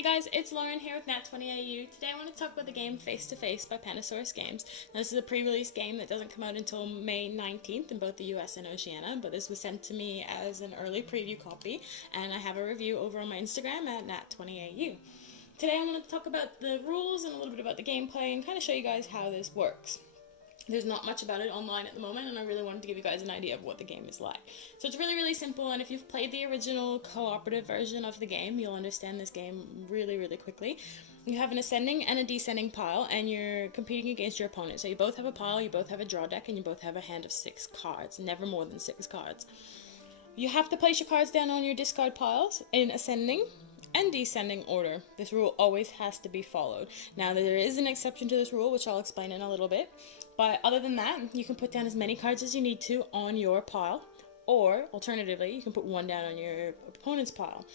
Hey guys, it's Lauren here with Nat20AU. Today I want to talk about the game Face to Face by Panasaurus Games. Now, this is a pre-release game that doesn't come out until May 19th in both the US and Oceania, but this was sent to me as an early preview copy, and I have a review over on my Instagram at Nat20AU. Today I want to talk about the rules and a little bit about the gameplay and kind of show you guys how this works. There's not much about it online at the moment, and I really wanted to give you guys an idea of what the game is like. So it's really simple, and if you've played the original cooperative version of the game, you'll understand this game really quickly. You have an ascending and a descending pile, and you're competing against your opponent. So you both have a pile, you both have a draw deck, and you both have a hand of 6 cards, never more than 6 cards. You have to place your cards down on your discard piles in ascending and descending order. This rule always has to be followed. Now, there is an exception to this rule, which I'll explain in a little bit. But other than that, you can put down as many cards as you need to on your pile, or alternatively, you can put one down on your opponent's pile.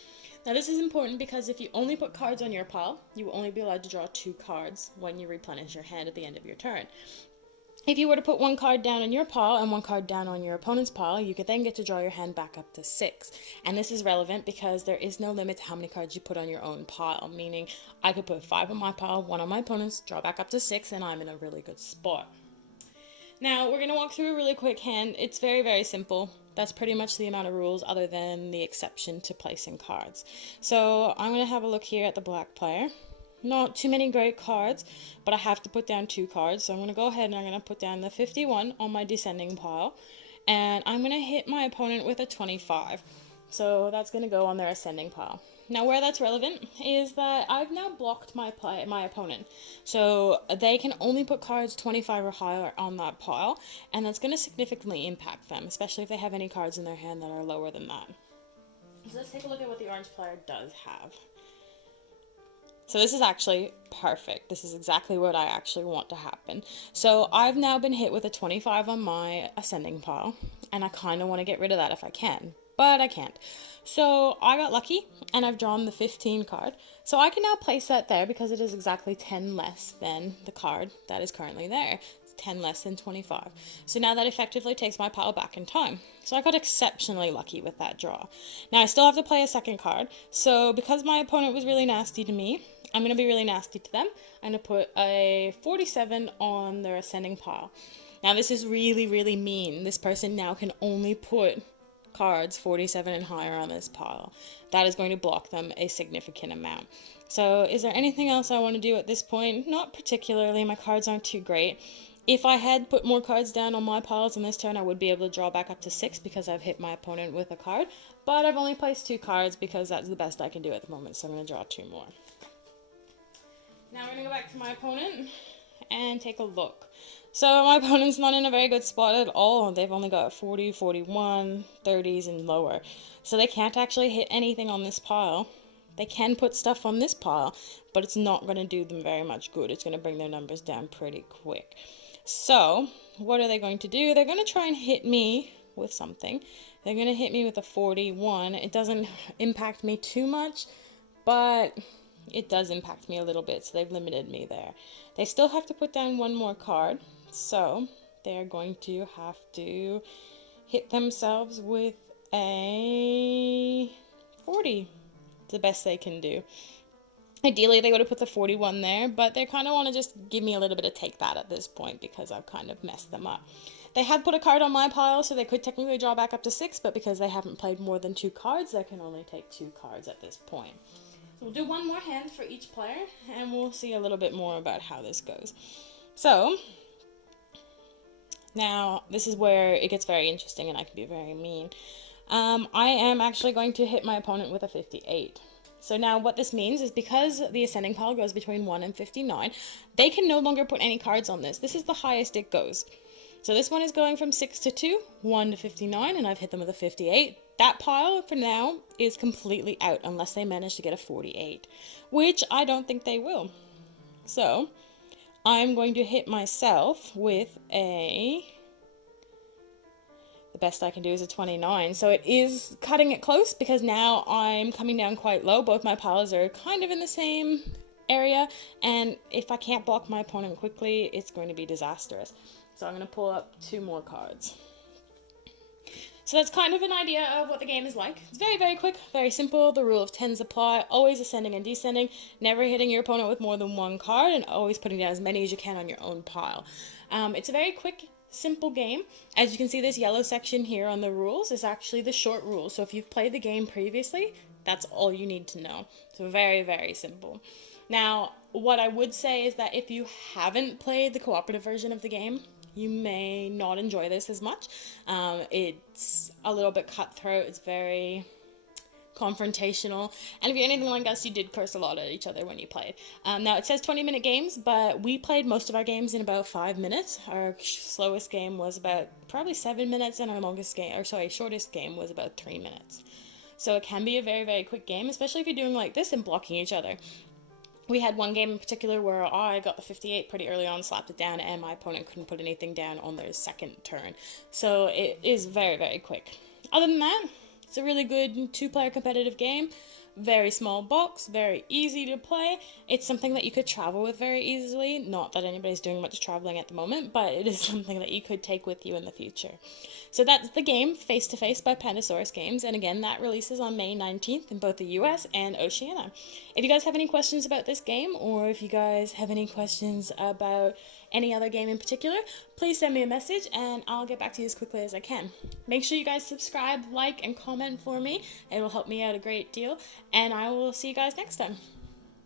Now, this is important because if you only put cards on your pile, you will only be allowed to draw 2 cards when you replenish your hand at the end of your turn. If you were to put 1 card down on your pile and 1 card down on your opponent's pile, you could then get to draw your hand back up to 6. And this is relevant because there is no limit to how many cards you put on your own pile, meaning I could put 5 on my pile, 1 on my opponent's, draw back up to 6, and I'm in a really good spot. Now, we're going to walk through a really quick hand. It's very simple. That's pretty much the amount of rules other than the exception to placing cards. So I'm going to have a look here at the black player. Not too many great cards, but I have to put down 2 cards. So I'm going to go ahead and I'm going to put down the 51 on my descending pile. And I'm going to hit my opponent with a 25. So that's going to go on their ascending pile. Now, where that's relevant is that I've now blocked my opponent. So they can only put cards 25 or higher on that pile, and that's going to significantly impact them, especially if they have any cards in their hand that are lower than that. So let's take a look at what the orange player does have. So this is actually perfect. This is exactly what I actually want to happen. So I've now been hit with a 25 on my ascending pile, and I kind of want to get rid of that if I can, but I can't. So I got lucky, and I've drawn the 15 card. So I can now place that there because it is exactly 10 less than the card that is currently there. It's 10 less than 25. So now that effectively takes my pile back in time. So I got exceptionally lucky with that draw. Now I still have to play a second card. So because my opponent was really nasty to me, I'm going to be really nasty to them. I'm going to put a 47 on their ascending pile. Now this is really mean. This person now can only put cards 47 and higher on this pile. That is going to block them a significant amount. So is there anything else I want to do at this point? Not particularly. My cards aren't too great. If I had put more cards down on my piles on this turn, I would be able to draw back up to 6 because I've hit my opponent with a card. But I've only placed 2 cards because that's the best I can do at the moment, so I'm going to draw 2 more. Now we're going to go back to my opponent and take a look. So my opponent's not in a very good spot at all. They've only got 40, 41, 30s, and lower. So they can't actually hit anything on this pile. They can put stuff on this pile, but it's not going to do them very much good. It's going to bring their numbers down pretty quick. So what are they going to do? They're going to try and hit me with something. They're going to hit me with a 41. It doesn't impact me too much, but it does impact me a little bit, so they've limited me there. They still have to put down 1 more card, so they're going to have to hit themselves with a 40. It's the best they can do. Ideally, they would have put the 41 there, but they kind of want to just give me a little bit of take that at this point because I've kind of messed them up. They had put a card on my pile, so they could technically draw back up to 6, but because they haven't played more than 2 cards, they can only take 2 cards at this point. We'll do 1 more hand for each player, and we'll see a little bit more about how this goes. So, now this is where it gets very interesting and I can be very mean. I am actually going to hit my opponent with a 58. So now what this means is because the ascending pile goes between 1 and 59, they can no longer put any cards on this. This is the highest it goes. So this one is going from 6 to 2, 1 to 59, and I've hit them with a 58. That pile, for now, is completely out unless they manage to get a 48, which I don't think they will. So, I'm going to hit myself with the best I can do is a 29. So it is cutting it close because now I'm coming down quite low. Both my piles are kind of in the same area, and if I can't block my opponent quickly, it's going to be disastrous. So I'm going to pull up 2 more cards. So that's kind of an idea of what the game is like. It's very, very quick, very simple. The rule of tens apply, always ascending and descending, never hitting your opponent with more than one card, and always putting down as many as you can on your own pile. It's a very quick, simple game. As you can see, this yellow section here on the rules is actually the short rules. So if you've played the game previously, that's all you need to know. So very, very simple. Now, what I would say is that if you haven't played the cooperative version of the game, you may not enjoy this as much. It's a little bit cutthroat. It's very confrontational. And if you're anything like us, you did curse a lot at each other when you played. Now, it says 20-minute games, but we played most of our games in about 5 minutes. Our slowest game was about probably 7 minutes, and our shortest game was about 3 minutes. So it can be a very, very quick game, especially if you're doing like this and blocking each other. We had one game in particular where I got the 58 pretty early on, slapped it down, and my opponent couldn't put anything down on their second turn. So it is very, very quick. Other than that, it's a really good two-player competitive game. Very small box, very easy to play. It's something that you could travel with very easily. Not that anybody's doing much traveling at the moment, but it is something that you could take with you in the future. So that's the game, Face to Face by Pandasaurus Games. And again, that releases on May 19th in both the US and Oceania. If you guys have any questions about this game, or if you guys have any questions about any other game in particular, please send me a message and I'll get back to you as quickly as I can. Make sure you guys subscribe, like, and comment for me. It will help me out a great deal. And I will see you guys next time.